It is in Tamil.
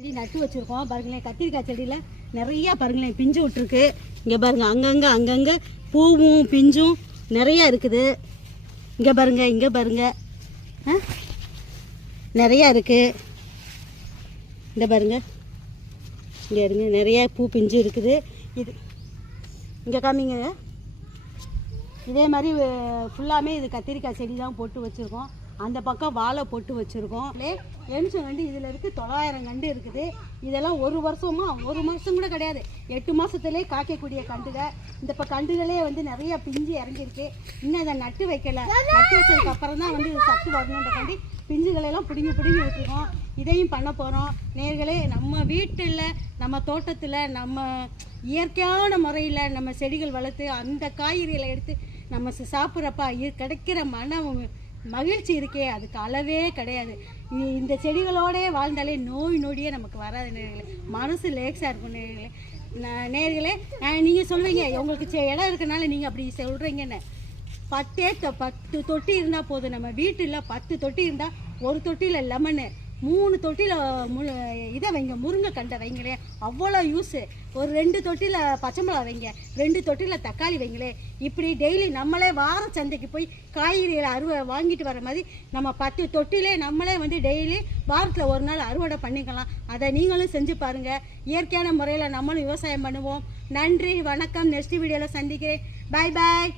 செடி நட்டு வச்சுருக்கோம் பாருங்களேன். கத்திரிக்காய் செடியில் நிறையா பாருங்களேன் பிஞ்சு விட்டுருக்கு. இங்கே பாருங்கள், அங்கங்கே பூவும் பிஞ்சும் நிறையா இருக்குது. இங்கே பாருங்கள், இங்கே பாருங்கள், நிறையா இருக்குது. இந்த பாருங்கள், இங்கே இருங்க, நிறையா பூ பிஞ்சு இருக்குது. இது இங்கே காமிங்க. இதே மாதிரி ஃபுல்லாமே இது கத்திரிக்காய் செடி தான் போட்டு வச்சுருக்கோம். அந்த பக்கம் வாழை போட்டு வச்சுருக்கோம். எம்சம் கண்டு இதில் இருக்குது 900 கண்டு இருக்குது. இதெல்லாம் ஒரு வருஷம் கூட கிடையாது, 8 மாதத்துலேயே காய்க்கக்கூடிய கண்டுகள். இந்த இப்போ கண்டுகளே வந்து நிறையா பிஞ்சு இறங்கியிருக்கு. இன்னும் அதை நட்டு வைக்கலை. நட்டு வச்சதுக்கு அப்புறம் தான் வந்து இது சத்து வரணுன்ற கண்டி பிஞ்சுகளெல்லாம் பிடுங்கி வச்சுருக்கோம். இதையும் பண்ண போகிறோம். நேர்களே, நம்ம வீட்டில் நம்ம தோட்டத்தில் நம்ம இயற்கையான முறையில் நம்ம செடிகள் வளர்த்து அந்த காய்கறிகளை எடுத்து நம்ம சாப்பிட்றப்ப கிடைக்கிற மகிழ்ச்சி இருக்கே, அதுக்கு அளவே கிடையாது. இந்த செடிகளோடே வாழ்ந்தாலே நோய் நொடியே நமக்கு வராது நேர்களே. மனசு லேக்ஸாக இருக்கும் நேர்களே. நேர்களே, நீங்கள் சொல்லுவீங்க உங்களுக்கு இடம் இருக்கனால நீங்கள் அப்படி சொல்கிறீங்கன்னு. 10 தொட்டி இருந்தால் போதும். நம்ம வீட்டில் 10 தொட்டி இருந்தால் ஒரு தொட்டியில் லெமனு, 3 தொட்டியில் இதை வைங்க, முருங்கை கண்டை வைங்களே, அவ்வளோ யூஸு. ஒரு 2 தொட்டியில் பச்சை மிளகா வைங்க, 2 தொட்டியில் தக்காளி வைங்களே. இப்படி டெய்லி நம்மளே வார சந்தைக்கு போய் காய்கறிகளை வாங்கிட்டு வர மாதிரி நம்ம 10 தொட்டிலே நம்மளே வந்து டெய்லி வாரத்தில் ஒரு நாள் அறுவடை பண்ணிக்கலாம். அதை நீங்களும் செஞ்சு பாருங்கள். இயற்கையான முறையில் நம்மளும் விவசாயம் பண்ணுவோம். நன்றி, வணக்கம். நெக்ஸ்ட் வீடியோவில் சந்திக்கிறேன். பாய் பாய்.